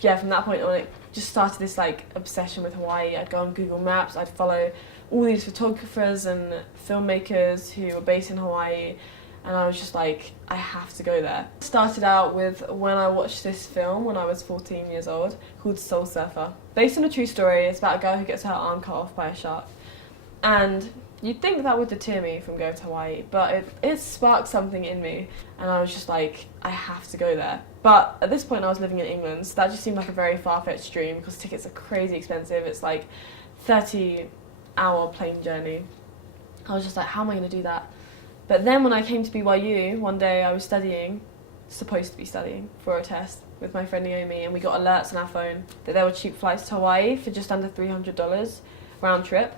Yeah, from that point on, it just started this like obsession with Hawaii. I'd go on Google Maps, I'd follow all these photographers and filmmakers who were based in Hawaii, and I was just like, I have to go there. It started out with when I watched this film when I was 14 years old called Soul Surfer. Based on a true story, it's about a girl who gets her arm cut off by a shark. And you'd think that would deter me from going to Hawaii, but it sparked something in me, and I was just like, I have to go there. But at this point I was living in England, so that just seemed like a very far-fetched dream because tickets are crazy expensive. It's like 30-hour plane journey. I was just like, how am I going to do that? But then when I came to BYU, one day I was supposed to be studying for a test with my friend Naomi, and we got alerts on our phone that there were cheap flights to Hawaii for just under $300 round trip.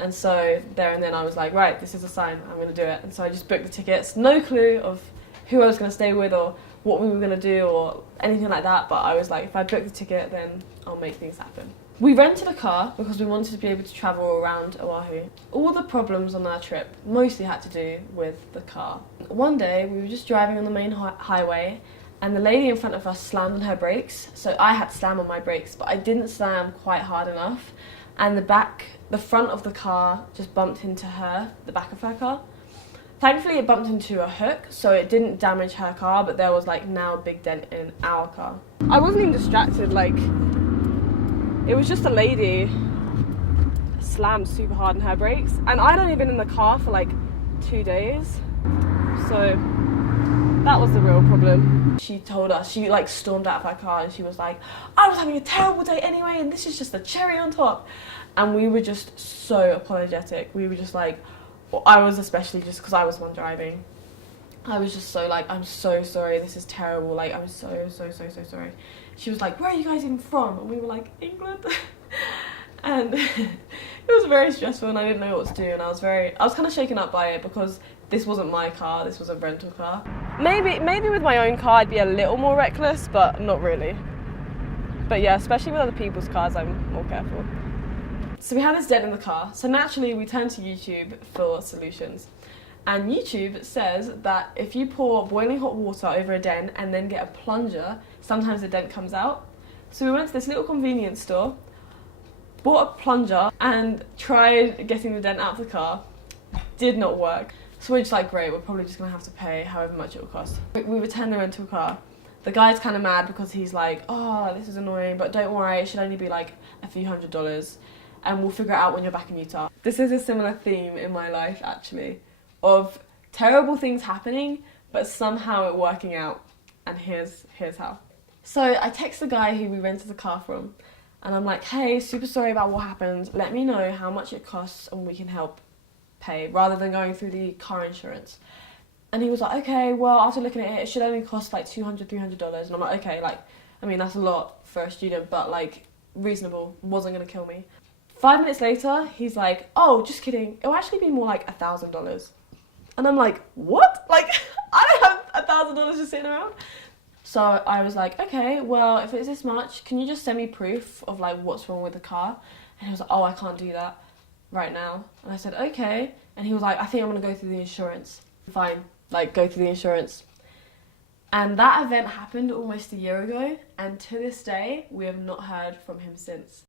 And so there and then I was like, right, this is a sign, I'm going to do it. And so I just booked the tickets, no clue of who I was going to stay with or what we were going to do or anything like that, but I was like, if I book the ticket, then I'll make things happen. We rented a car because we wanted to be able to travel around Oahu. All the problems on our trip mostly had to do with the car. One day we were just driving on the main highway, and the lady in front of us slammed on her brakes, so I had to slam on my brakes, but I didn't slam quite hard enough, and the front of the car just bumped into the back of her car. Thankfully it bumped into a hook, so it didn't damage her car, but there was like now a big dent in our car. I wasn't even distracted, like, it was just a lady slammed super hard on her brakes, and I'd only been in the car for like 2 days, so that was the real problem. She told us, she like stormed out of her car and she was like, I was having a terrible day anyway and this is just the cherry on top. And we were just so apologetic. We were just like, I was especially just because I was the one driving. I was just so like, I'm so sorry, this is terrible, like I'm so sorry. She was like, where are you guys even from? And we were like, England. And it was very stressful and I didn't know what to do, and I was kind of shaken up by it because this wasn't my car, this was a rental car. Maybe with my own car I'd be a little more reckless, but not really. But yeah, especially with other people's cars, I'm more careful. So we had this dent in the car, so naturally we turned to YouTube for solutions. And YouTube says that if you pour boiling hot water over a dent and then get a plunger, sometimes the dent comes out. So we went to this little convenience store, bought a plunger and tried getting the dent out of the car. Did not work. So we're just like, great, we're probably just going to have to pay however much it will cost. We returned the rental car. The guy's kind of mad because he's like, oh, this is annoying, but don't worry, it should only be like a few $100s and we'll figure it out when you're back in Utah. This is a similar theme in my life, actually, of terrible things happening, but somehow it working out. And here's how. So I text the guy who we rented the car from, and I'm like, hey, super sorry about what happened. Let me know how much it costs and we can help pay, rather than going through the car insurance. And he was like, okay, well, after looking at it, it should only cost like $200, $300. And I'm like, okay, like, I mean, that's a lot for a student, but like, reasonable, wasn't gonna kill me. 5 minutes later, he's like, oh, just kidding, it'll actually be more like $1,000. And I'm like, what? Like, I don't have $1,000 just sitting around. So I was like, okay, well, if it's this much, can you just send me proof of like what's wrong with the car? And he was like, oh, I can't do that right now. And I said, okay. And he was like, I think I'm gonna go through the insurance. Fine, like go through the insurance. And that event happened almost a year ago, and to this day, we have not heard from him since.